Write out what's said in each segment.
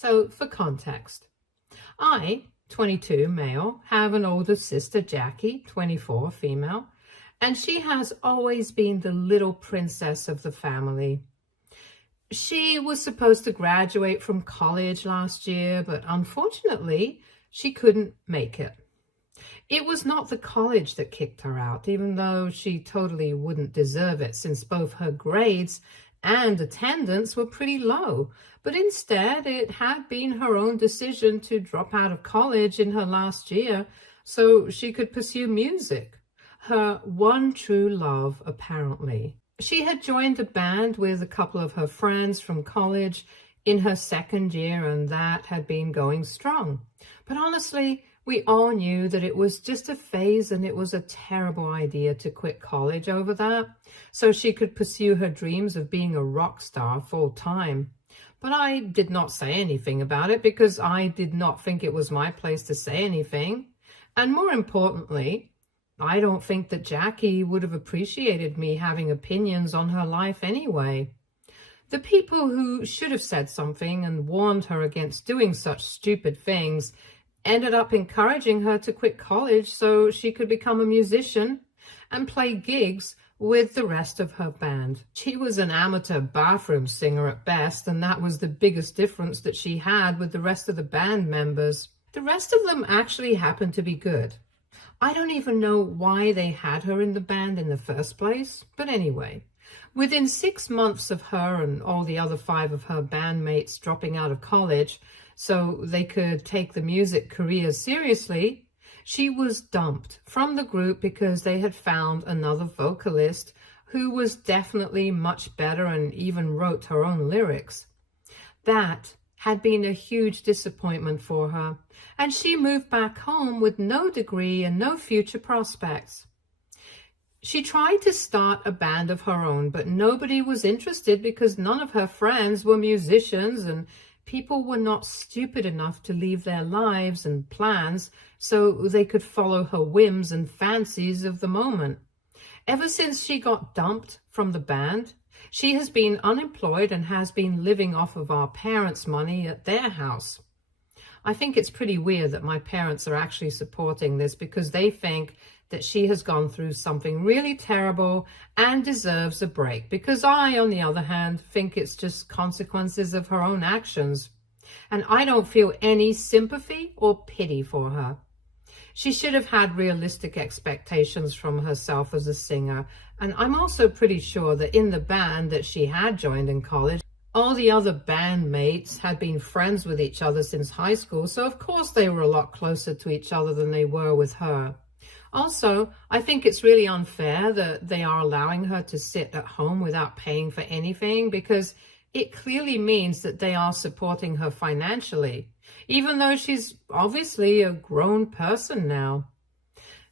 So for context, I, 22, male, have an older sister, Jackie, 24, female, and she has always been the little princess of the family. She was supposed to graduate from college last year, but unfortunately, she couldn't make it. It was not the college that kicked her out, even though she totally wouldn't deserve it since both her grades and attendance were pretty low. But instead, it had been her own decision to drop out of college in her last year so she could pursue music, her one true love, apparently. She had joined a band with a couple of her friends from college in her second year, and that had been going strong. But honestly, we all knew that it was just a phase and it was a terrible idea to quit college over that, so she could pursue her dreams of being a rock star full time. But I did not say anything about it because I did not think it was my place to say anything. And more importantly, I don't think that Jackie would have appreciated me having opinions on her life anyway. The people who should have said something and warned her against doing such stupid things ended up encouraging her to quit college so she could become a musician and play gigs with the rest of her band. She was an amateur bathroom singer at best, and that was the biggest difference that she had with the rest of the band members. The rest of them actually happened to be good. I don't even know why they had her in the band in the first place, but anyway. Within 6 months of her and all the other 5 of her bandmates dropping out of college so they could take the music career seriously, she was dumped from the group because they had found another vocalist who was definitely much better and even wrote her own lyrics. That had been a huge disappointment for her, and she moved back home with no degree and no future prospects. She tried to start a band of her own, but nobody was interested because none of her friends were musicians, and people were not stupid enough to leave their lives and plans so they could follow her whims and fancies of the moment. Ever since she got dumped from the band, she has been unemployed and has been living off of our parents' money at their house. I think it's pretty weird that my parents are actually supporting this because they think that she has gone through something really terrible and deserves a break, because I, on the other hand, think it's just consequences of her own actions. And I don't feel any sympathy or pity for her. She should have had realistic expectations from herself as a singer, and I'm also pretty sure that in the band that she had joined in college, all the other bandmates had been friends with each other since high school, so of course they were a lot closer to each other than they were with her. Also, I think it's really unfair that they are allowing her to sit at home without paying for anything, because it clearly means that they are supporting her financially, even though she's obviously a grown person now.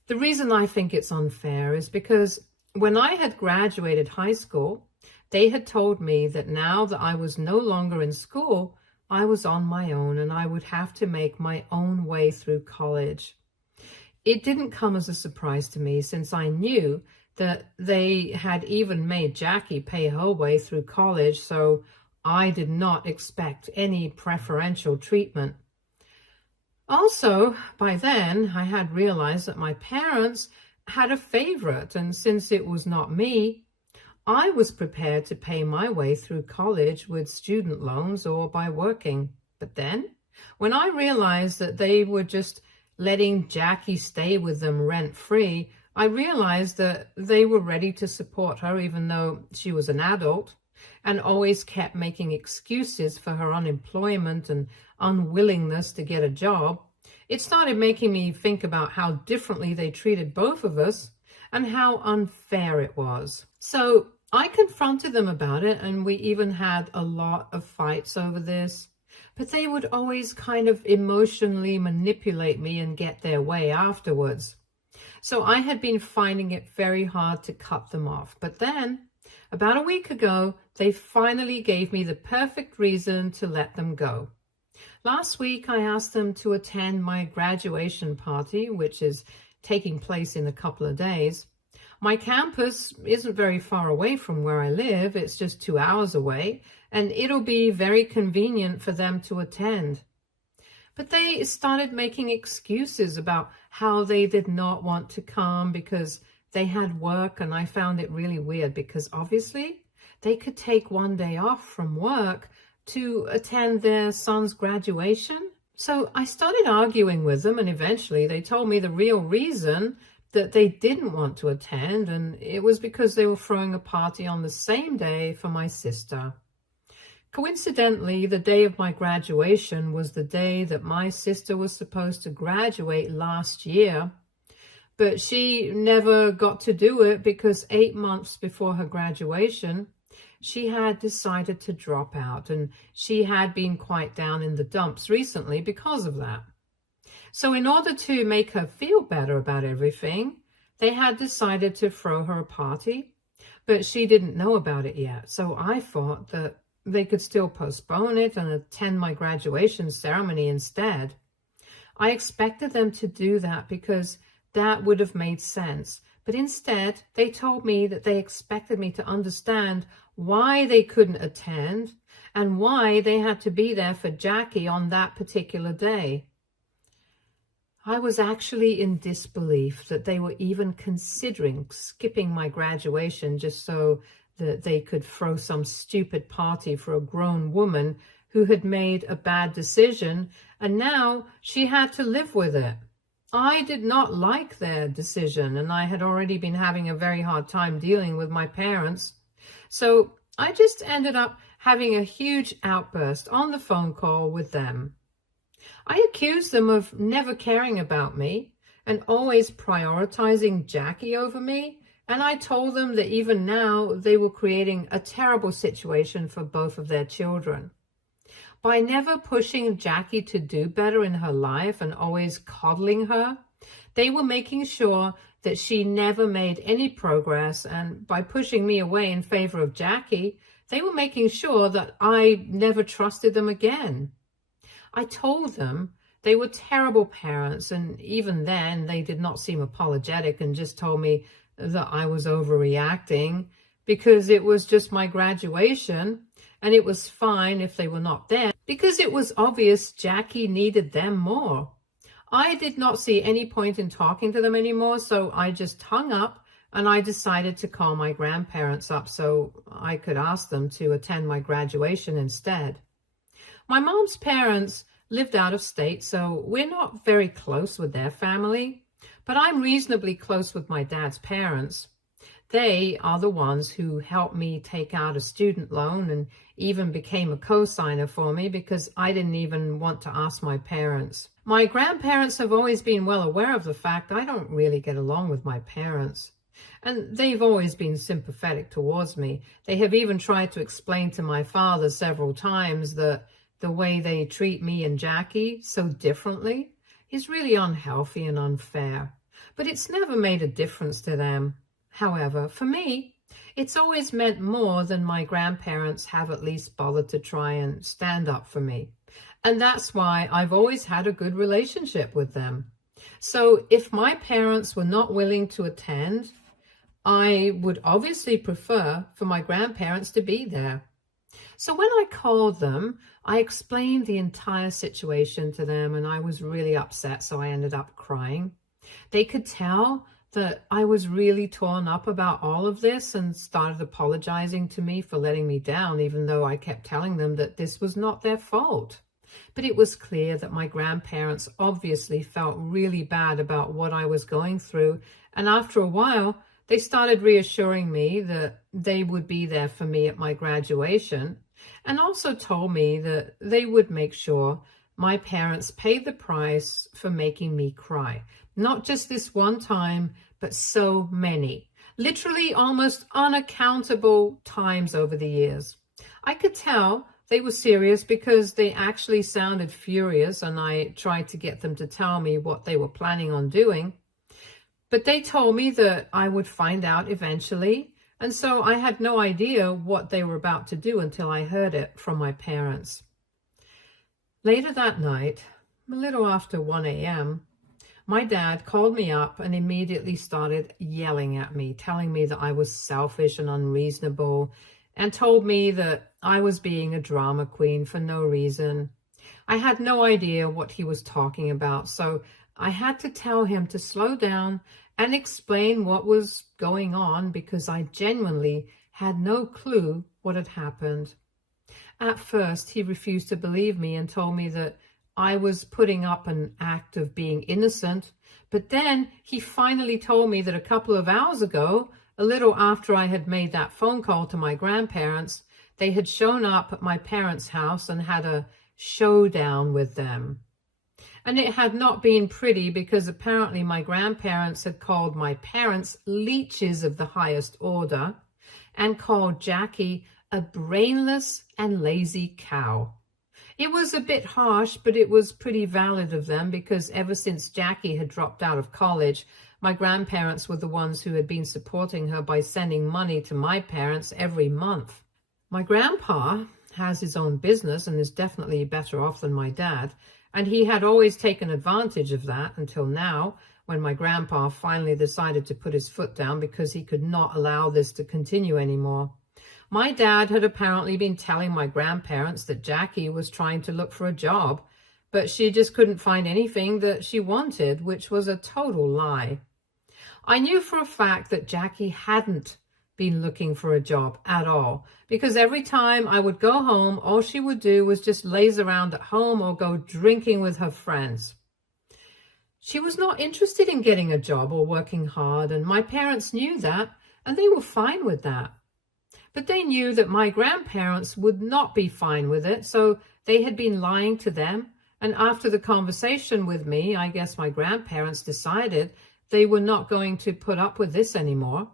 The reason I think it's unfair is because when I had graduated high school, they had told me that now that I was no longer in school, I was on my own and I would have to make my own way through college. It didn't come as a surprise to me, since I knew that they had even made Jackie pay her way through college, so I did not expect any preferential treatment. Also, by then, I had realized that my parents had a favorite, and since it was not me, I was prepared to pay my way through college with student loans or by working. But then, when I realized that they were just letting Jackie stay with them rent-free, I realized that they were ready to support her even though she was an adult, and always kept making excuses for her unemployment and unwillingness to get a job. It started making me think about how differently they treated both of us and how unfair it was. So I confronted them about it, and we even had a lot of fights over this. But they would always kind of emotionally manipulate me and get their way afterwards. So I had been finding it very hard to cut them off. But then, about a week ago, they finally gave me the perfect reason to let them go. Last week, I asked them to attend my graduation party, which is taking place in a couple of days. My campus isn't very far away from where I live. It's just 2 hours away, and it'll be very convenient for them to attend. But they started making excuses about how they did not want to come because they had work, and I found it really weird because obviously they could take one day off from work to attend their son's graduation. So I started arguing with them, and eventually they told me the real reason that they didn't want to attend, and it was because they were throwing a party on the same day for my sister. Coincidentally, the day of my graduation was the day that my sister was supposed to graduate last year, but she never got to do it because 8 months before her graduation, she had decided to drop out, and she had been quite down in the dumps recently because of that. So in order to make her feel better about everything, they had decided to throw her a party, but she didn't know about it yet. So I thought that they could still postpone it and attend my graduation ceremony instead. I expected them to do that because that would have made sense. But instead, they told me that they expected me to understand why they couldn't attend and why they had to be there for Jackie on that particular day. I was actually in disbelief that they were even considering skipping my graduation just so that they could throw some stupid party for a grown woman who had made a bad decision, and now she had to live with it. I did not like their decision, and I had already been having a very hard time dealing with my parents. So I just ended up having a huge outburst on the phone call with them. I accused them of never caring about me and always prioritizing Jackie over me. And I told them that even now they were creating a terrible situation for both of their children. By never pushing Jackie to do better in her life and always coddling her, they were making sure that she never made any progress. And by pushing me away in favor of Jackie, they were making sure that I never trusted them again. I told them they were terrible parents, and even then they did not seem apologetic and just told me that I was overreacting because it was just my graduation and it was fine if they were not there because it was obvious Jackie needed them more. I did not see any point in talking to them anymore, so I just hung up and I decided to call my grandparents up so I could ask them to attend my graduation instead. My mom's parents lived out of state, so we're not very close with their family. But I'm reasonably close with my dad's parents. They are the ones who helped me take out a student loan and even became a co-signer for me because I didn't even want to ask my parents. My grandparents have always been well aware of the fact I don't really get along with my parents. And they've always been sympathetic towards me. They have even tried to explain to my father several times that the way they treat me and Jackie so differently is really unhealthy and unfair. But it's never made a difference to them. However, for me, it's always meant more than my grandparents have at least bothered to try and stand up for me. And that's why I've always had a good relationship with them. So if my parents were not willing to attend, I would obviously prefer for my grandparents to be there. So when I called them, I explained the entire situation to them, and I was really upset, so I ended up crying. They could tell that I was really torn up about all of this and started apologizing to me for letting me down, even though I kept telling them that this was not their fault. But it was clear that my grandparents obviously felt really bad about what I was going through, and after a while, they started reassuring me that they would be there for me at my graduation, and also told me that they would make sure my parents paid the price for making me cry. Not just this one time, but so many. Literally almost unaccountable times over the years. I could tell they were serious because they actually sounded furious, and I tried to get them to tell me what they were planning on doing. But they told me that I would find out eventually, and so I had no idea what they were about to do until I heard it from my parents. Later that night, a little after 1 a.m., my dad called me up and immediately started yelling at me, telling me that I was selfish and unreasonable, and told me that I was being a drama queen for no reason. I had no idea what he was talking about, so I had to tell him to slow down and explain what was going on because I genuinely had no clue what had happened. At first, he refused to believe me and told me that I was putting up an act of being innocent, but then he finally told me that a couple of hours ago, a little after I had made that phone call to my grandparents, they had shown up at my parents' house and had a showdown with them. And it had not been pretty because apparently my grandparents had called my parents leeches of the highest order and called Jackie a brainless and lazy cow. It was a bit harsh, but it was pretty valid of them because ever since Jackie had dropped out of college, my grandparents were the ones who had been supporting her by sending money to my parents every month. My grandpa has his own business and is definitely better off than my dad, and he had always taken advantage of that until now, when my grandpa finally decided to put his foot down because he could not allow this to continue anymore. My dad had apparently been telling my grandparents that Jackie was trying to look for a job, but she just couldn't find anything that she wanted, which was a total lie. I knew for a fact that Jackie hadn't been looking for a job at all, because every time I would go home, all she would do was just laze around at home or go drinking with her friends. She was not interested in getting a job or working hard, and my parents knew that, and they were fine with that. But they knew that my grandparents would not be fine with it, so they had been lying to them, and after the conversation with me, I guess my grandparents decided they were not going to put up with this anymore.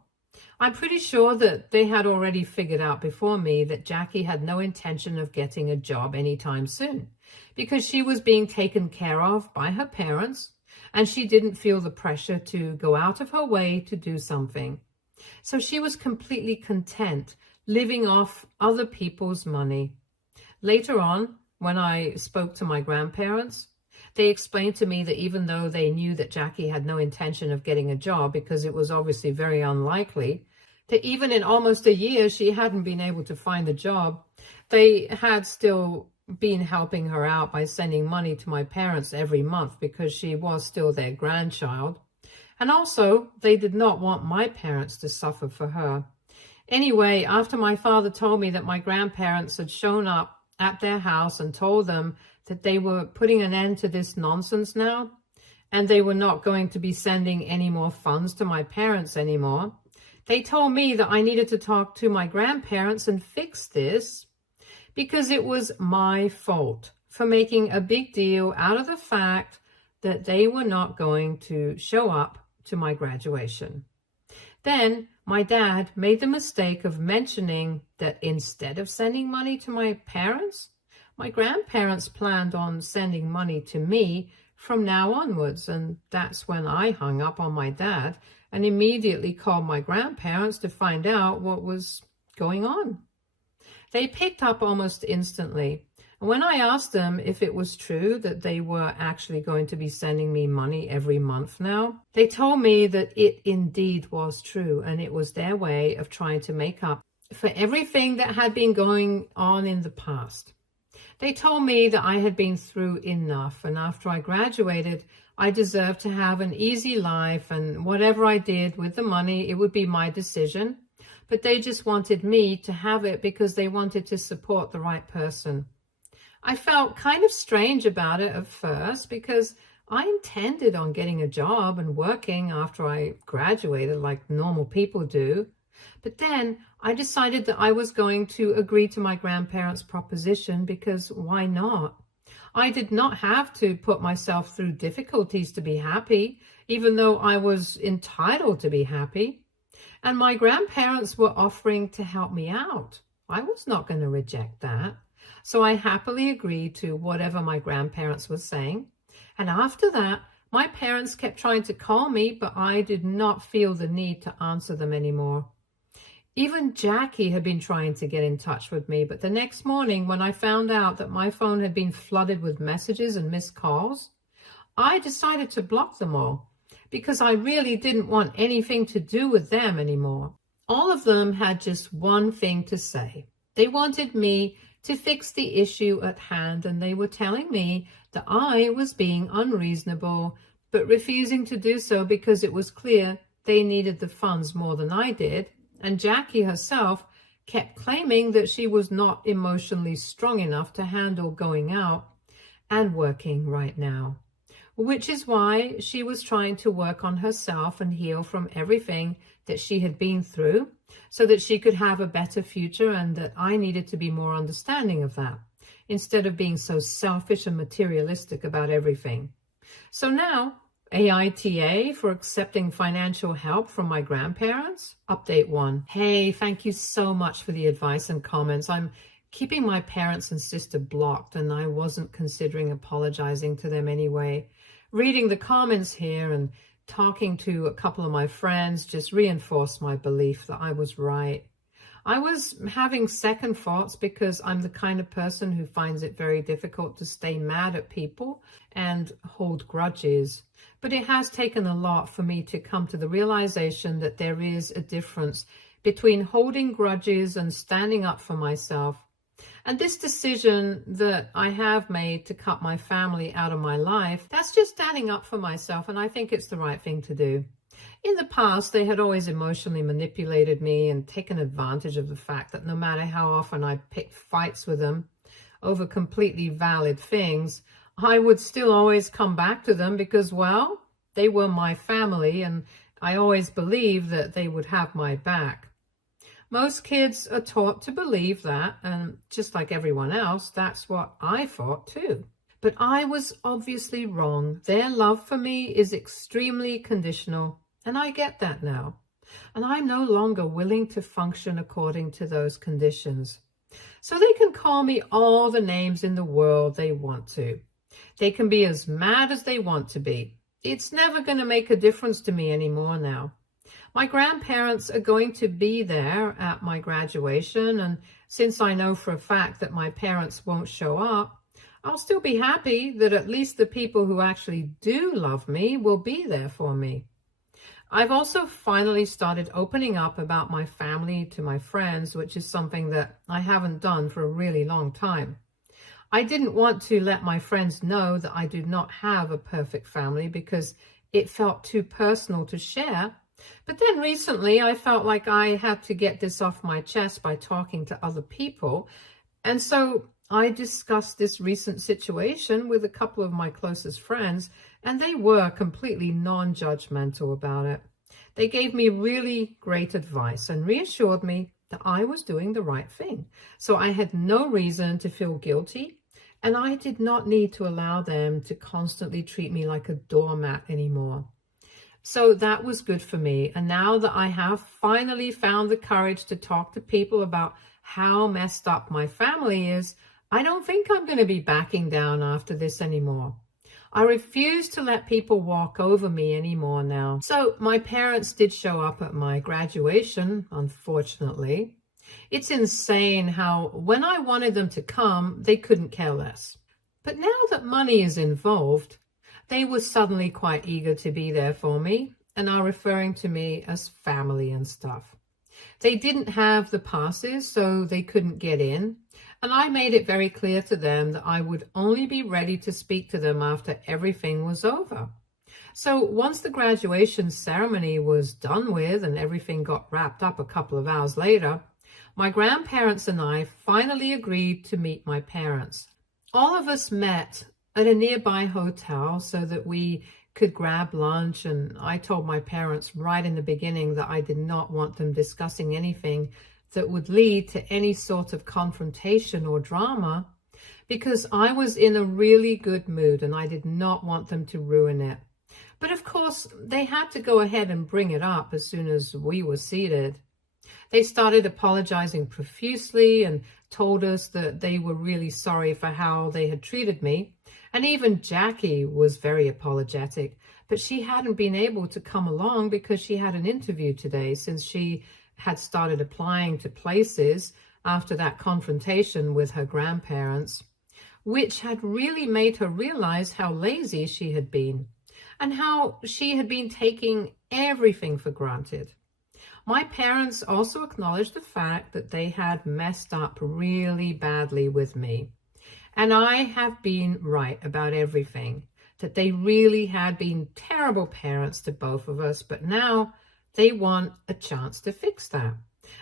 I'm pretty sure that they had already figured out before me that Jackie had no intention of getting a job anytime soon because she was being taken care of by her parents and she didn't feel the pressure to go out of her way to do something. So she was completely content living off other people's money. Later on, when I spoke to my grandparents, they explained to me that even though they knew that Jackie had no intention of getting a job because it was obviously very unlikely, that even in almost a year she hadn't been able to find a job, they had still been helping her out by sending money to my parents every month because she was still their grandchild. And also, they did not want my parents to suffer for her. Anyway, after my father told me that my grandparents had shown up at their house and told them that they were putting an end to this nonsense now, and they were not going to be sending any more funds to my parents anymore, they told me that I needed to talk to my grandparents and fix this because it was my fault for making a big deal out of the fact that they were not going to show up to my graduation. Then my dad made the mistake of mentioning that instead of sending money to my parents, my grandparents planned on sending money to me from now onwards, and that's when I hung up on my dad and immediately called my grandparents to find out what was going on. They picked up almost instantly, and when I asked them if it was true that they were actually going to be sending me money every month now, they told me that it indeed was true, and it was their way of trying to make up for everything that had been going on in the past. They told me that I had been through enough, and after I graduated, I deserved to have an easy life, and whatever I did with the money, it would be my decision. But they just wanted me to have it because they wanted to support the right person. I felt kind of strange about it at first because I intended on getting a job and working after I graduated like normal people do. But then I decided that I was going to agree to my grandparents' proposition because why not? I did not have to put myself through difficulties to be happy, even though I was entitled to be happy. And my grandparents were offering to help me out. I was not going to reject that. So I happily agreed to whatever my grandparents were saying. And after that, my parents kept trying to call me, but I did not feel the need to answer them anymore. Even Jackie had been trying to get in touch with me, but the next morning when I found out that my phone had been flooded with messages and missed calls, I decided to block them all because I really didn't want anything to do with them anymore. All of them had just one thing to say. They wanted me to fix the issue at hand, and they were telling me that I was being unreasonable, but refusing to do so because it was clear they needed the funds more than I did. And Jackie herself kept claiming that she was not emotionally strong enough to handle going out and working right now, which is why she was trying to work on herself and heal from everything that she had been through so that she could have a better future, and that I needed to be more understanding of that instead of being so selfish and materialistic about everything. So now, AITA for accepting financial help from my grandparents. Update 1. Hey, thank you so much for the advice and comments. I'm keeping my parents and sister blocked, and I wasn't considering apologizing to them anyway. Reading the comments here and talking to a couple of my friends just reinforced my belief that I was right. I was having second thoughts because I'm the kind of person who finds it very difficult to stay mad at people and hold grudges. But it has taken a lot for me to come to the realization that there is a difference between holding grudges and standing up for myself. And this decision that I have made to cut my family out of my life, that's just standing up for myself, and I think it's the right thing to do. In the past, they had always emotionally manipulated me and taken advantage of the fact that no matter how often I picked fights with them over completely valid things, I would still always come back to them because, well, they were my family, and I always believed that they would have my back. Most kids are taught to believe that, and just like everyone else, that's what I thought too. But I was obviously wrong. Their love for me is extremely conditional, and I get that now. And I'm no longer willing to function according to those conditions. So they can call me all the names in the world they want to. They can be as mad as they want to be. It's never going to make a difference to me anymore now. My grandparents are going to be there at my graduation, and since I know for a fact that my parents won't show up, I'll still be happy that at least the people who actually do love me will be there for me. I've also finally started opening up about my family to my friends, which is something that I haven't done for a really long time. I didn't want to let my friends know that I do not have a perfect family because it felt too personal to share. But then recently I felt like I had to get this off my chest by talking to other people. And so I discussed this recent situation with a couple of my closest friends, and they were completely non-judgmental about it. They gave me really great advice and reassured me that I was doing the right thing. So I had no reason to feel guilty, and I did not need to allow them to constantly treat me like a doormat anymore. So that was good for me. And now that I have finally found the courage to talk to people about how messed up my family is, I don't think I'm going to be backing down after this anymore. I refuse to let people walk over me anymore now. So my parents did show up at my graduation, unfortunately. It's insane how when I wanted them to come, they couldn't care less. But now that money is involved, they were suddenly quite eager to be there for me and are referring to me as family and stuff. They didn't have the passes, so they couldn't get in. And I made it very clear to them that I would only be ready to speak to them after everything was over. So once the graduation ceremony was done with and everything got wrapped up a couple of hours later, my grandparents and I finally agreed to meet my parents. All of us met at a nearby hotel so that we could grab lunch, and I told my parents right in the beginning that I did not want them discussing anything that would lead to any sort of confrontation or drama because I was in a really good mood and I did not want them to ruin it. But of course, they had to go ahead and bring it up as soon as we were seated. They started apologizing profusely and told us that they were really sorry for how they had treated me. And even Jackie was very apologetic, but she hadn't been able to come along because she had an interview today since she had started applying to places after that confrontation with her grandparents. which had really made her realize how lazy she had been and how she had been taking everything for granted. My parents also acknowledged the fact that they had messed up really badly with me. And I have been right about everything, that they really had been terrible parents to both of us, but now they want a chance to fix that.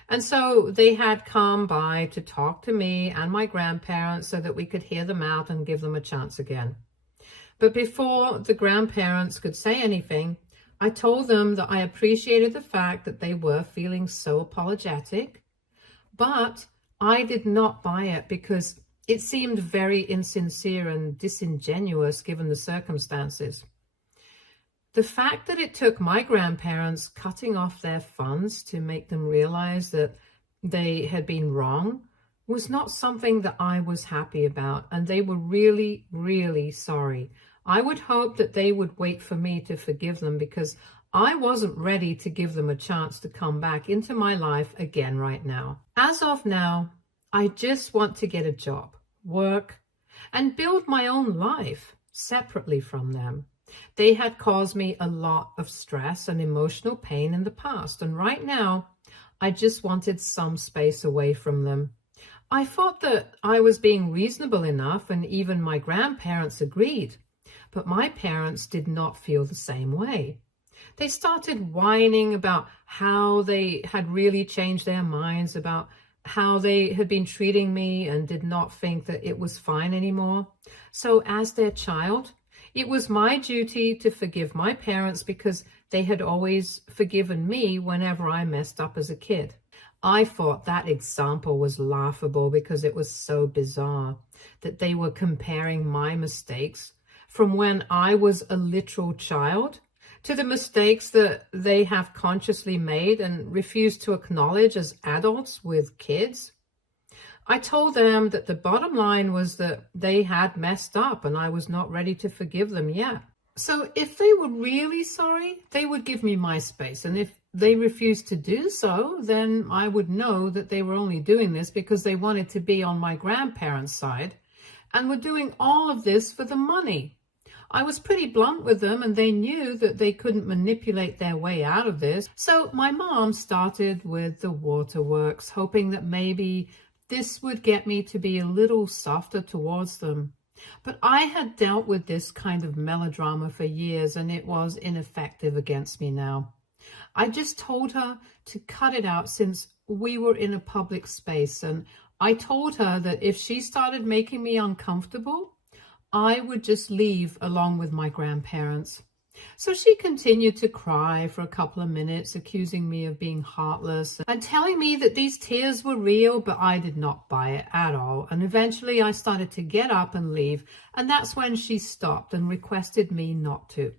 And so they had come by to talk to me and my grandparents so that we could hear them out and give them a chance again. But before the grandparents could say anything, I told them that I appreciated the fact that they were feeling so apologetic, but I did not buy it because it seemed very insincere and disingenuous given the circumstances. The fact that it took my grandparents cutting off their funds to make them realize that they had been wrong was not something that I was happy about, and they were really, really sorry. I would hope that they would wait for me to forgive them because I wasn't ready to give them a chance to come back into my life again right now. As of now, I just want to get a job, work, and build my own life separately from them. They had caused me a lot of stress and emotional pain in the past, and right now, I just wanted some space away from them. I thought that I was being reasonable enough, and even my grandparents agreed, but my parents did not feel the same way. They started whining about how they had really changed their minds about how they had been treating me and did not think that it was fine anymore. So as their child, it was my duty to forgive my parents because they had always forgiven me whenever I messed up as a kid. I thought that example was laughable because it was so bizarre that they were comparing my mistakes from when I was a literal child to the mistakes that they have consciously made and refused to acknowledge as adults with kids. I told them that the bottom line was that they had messed up and I was not ready to forgive them yet. So if they were really sorry, they would give me my space. And if they refused to do so, then I would know that they were only doing this because they wanted to be on my grandparents' side and were doing all of this for the money. I was pretty blunt with them and they knew that they couldn't manipulate their way out of this. So my mom started with the waterworks, hoping that maybe this would get me to be a little softer towards them. But I had dealt with this kind of melodrama for years and it was ineffective against me now. I just told her to cut it out since we were in a public space, and I told her that if she started making me uncomfortable, I would just leave along with my grandparents. So she continued to cry for a couple of minutes, accusing me of being heartless and telling me that these tears were real, but I did not buy it at all. And eventually I started to get up and leave, and that's when she stopped and requested me not to.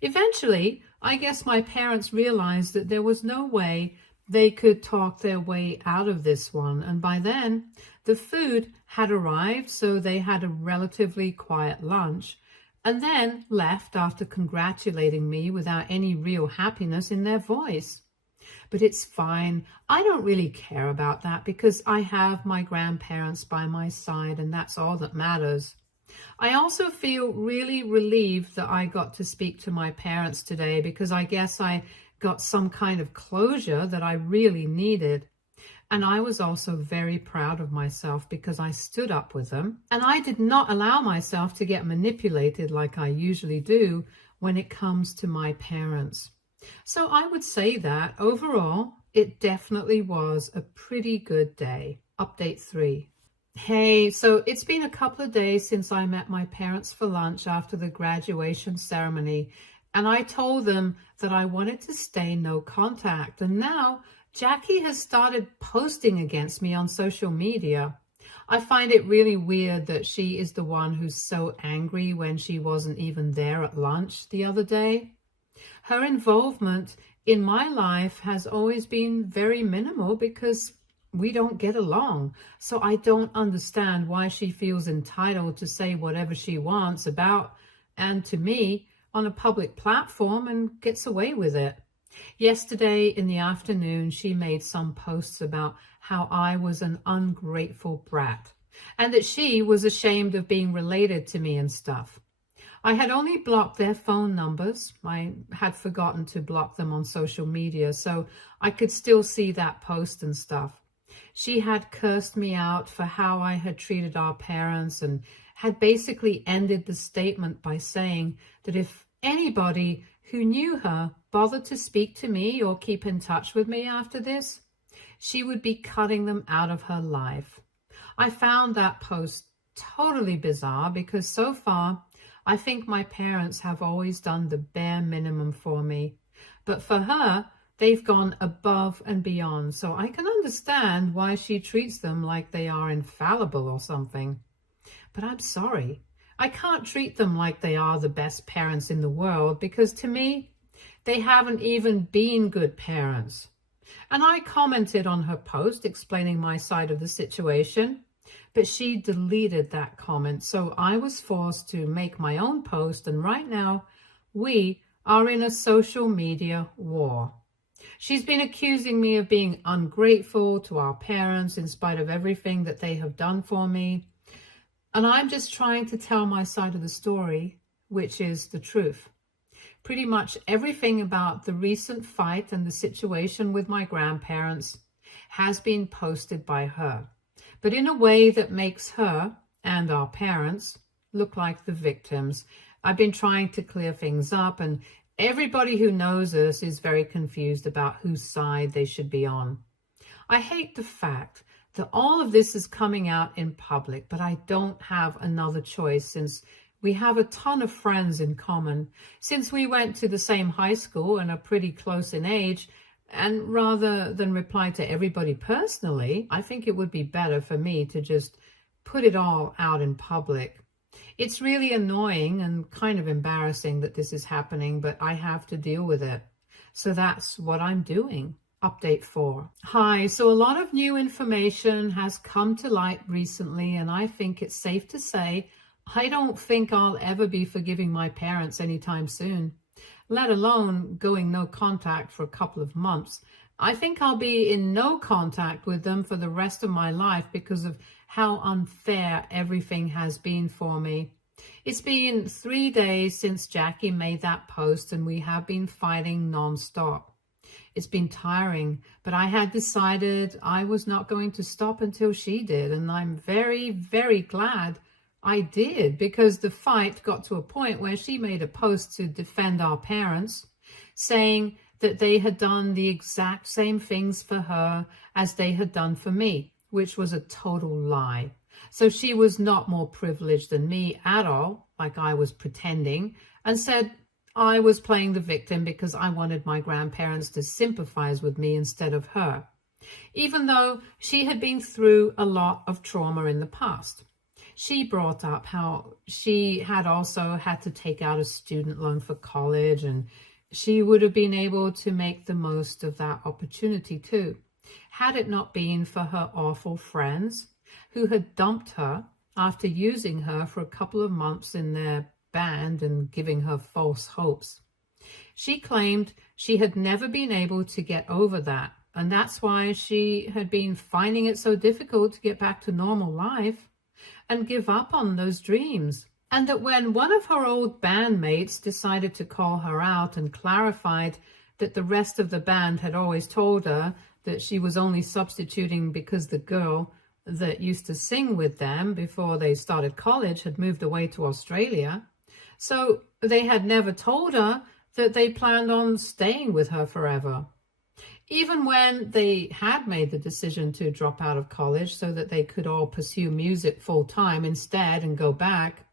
Eventually, I guess my parents realized that there was no way they could talk their way out of this one, and by then the food had arrived, so they had a relatively quiet lunch and then left after congratulating me without any real happiness in their voice. But it's fine. I don't really care about that because I have my grandparents by my side and that's all that matters. I also feel really relieved that I got to speak to my parents today because I guess I got some kind of closure that I really needed. And I was also very proud of myself because I stood up with them and I did not allow myself to get manipulated like I usually do when it comes to my parents. So I would say that overall, it definitely was a pretty good day. Update 3. Hey, so it's been a couple of days since I met my parents for lunch after the graduation ceremony, and I told them that I wanted to stay no contact, and now Jackie has started posting against me on social media. I find it really weird that she is the one who's so angry when she wasn't even there at lunch the other day. Her involvement in my life has always been very minimal because we don't get along. So I don't understand why she feels entitled to say whatever she wants about and to me on a public platform and gets away with it. Yesterday in the afternoon, she made some posts about how I was an ungrateful brat and that she was ashamed of being related to me and stuff. I had only blocked their phone numbers. I had forgotten to block them on social media, so I could still see that post and stuff. She had cursed me out for how I had treated our parents and had basically ended the statement by saying that if anybody who knew her bothered to speak to me or keep in touch with me after this, she would be cutting them out of her life. I found that post totally bizarre because so far, I think my parents have always done the bare minimum for me. But for her, they've gone above and beyond. So I can understand why she treats them like they are infallible or something. But I'm sorry. I can't treat them like they are the best parents in the world because to me, they haven't even been good parents. And I commented on her post explaining my side of the situation, but she deleted that comment. So I was forced to make my own post. And right now, we are in a social media war. She's been accusing me of being ungrateful to our parents in spite of everything that they have done for me. And I'm just trying to tell my side of the story, which is the truth. Pretty much everything about the recent fight and the situation with my grandparents has been posted by her, but in a way that makes her and our parents look like the victims. I've been trying to clear things up, and everybody who knows us is very confused about whose side they should be on. I hate the fact that all of this is coming out in public, but I don't have another choice since we have a ton of friends in common. Since we went to the same high school and are pretty close in age, and rather than reply to everybody personally, I think it would be better for me to just put it all out in public. It's really annoying and kind of embarrassing that this is happening, but I have to deal with it. So that's what I'm doing. Update 4. Hi, so a lot of new information has come to light recently, and I think it's safe to say I don't think I'll ever be forgiving my parents anytime soon, let alone going no contact for a couple of months. I think I'll be in no contact with them for the rest of my life because of how unfair everything has been for me. It's been 3 days since Jackie made that post and we have been fighting non-stop. It's been tiring, but I had decided I was not going to stop until she did, and I'm very, very glad I did, because the fight got to a point where she made a post to defend our parents, saying that they had done the exact same things for her as they had done for me, which was a total lie. So she was not more privileged than me at all, like I was pretending, and said I was playing the victim because I wanted my grandparents to sympathize with me instead of her, even though she had been through a lot of trauma in the past. She brought up how she had also had to take out a student loan for college, and she would have been able to make the most of that opportunity too, had it not been for her awful friends who had dumped her after using her for a couple of months in their band and giving her false hopes. She claimed she had never been able to get over that, and that's why she had been finding it so difficult to get back to normal life and give up on those dreams. And that when one of her old bandmates decided to call her out and clarified that the rest of the band had always told her that she was only substituting because the girl that used to sing with them before they started college had moved away to Australia, so they had never told her that they planned on staying with her forever. Even when they had made the decision to drop out of college so that they could all pursue music full-time instead and go back,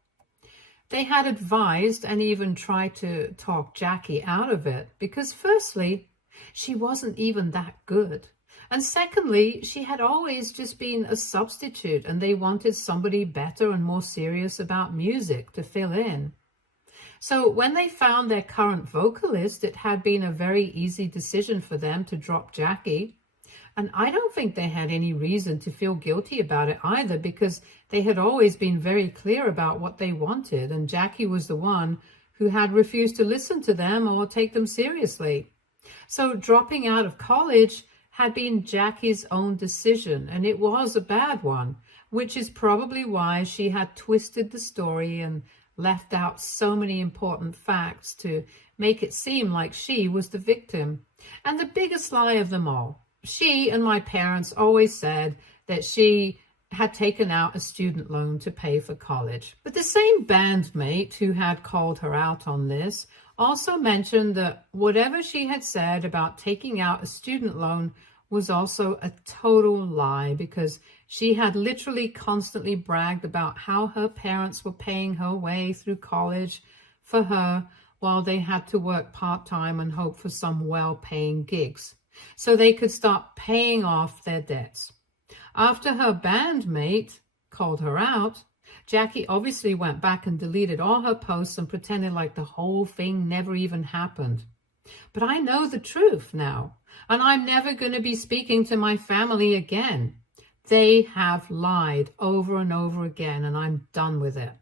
they had advised and even tried to talk Jackie out of it because firstly, she wasn't even that good. And secondly, she had always just been a substitute and they wanted somebody better and more serious about music to fill in. So when they found their current vocalist, it had been a very easy decision for them to drop Jackie. And I don't think they had any reason to feel guilty about it either, because they had always been very clear about what they wanted, and Jackie was the one who had refused to listen to them or take them seriously. So dropping out of college had been Jackie's own decision, and it was a bad one. which is probably why she had twisted the story and left out so many important facts to make it seem like she was the victim. And the biggest lie of them all, she and my parents always said that she had taken out a student loan to pay for college. But the same bandmate who had called her out on this also mentioned that whatever she had said about taking out a student loan was also a total lie, because she had literally constantly bragged about how her parents were paying her way through college for her while they had to work part-time and hope for some well-paying gigs so they could start paying off their debts. After her bandmate called her out, Jackie obviously went back and deleted all her posts and pretended like the whole thing never even happened. But I know the truth now, and I'm never going to be speaking to my family again. They have lied over and over again, and I'm done with it.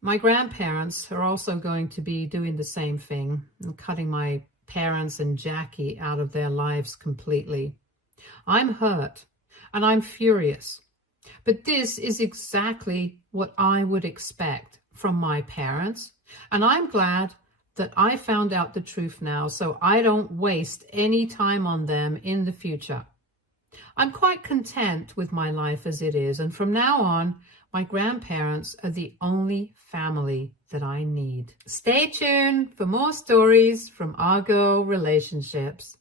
My grandparents are also going to be doing the same thing and cutting my parents and Jackie out of their lives completely. I'm hurt and I'm furious, but this is exactly what I would expect from my parents, and I'm glad that I found out the truth now so I don't waste any time on them in the future. I'm quite content with my life as it is, and from now on, my grandparents are the only family that I need. Stay tuned for more stories from Our Girl Relationships.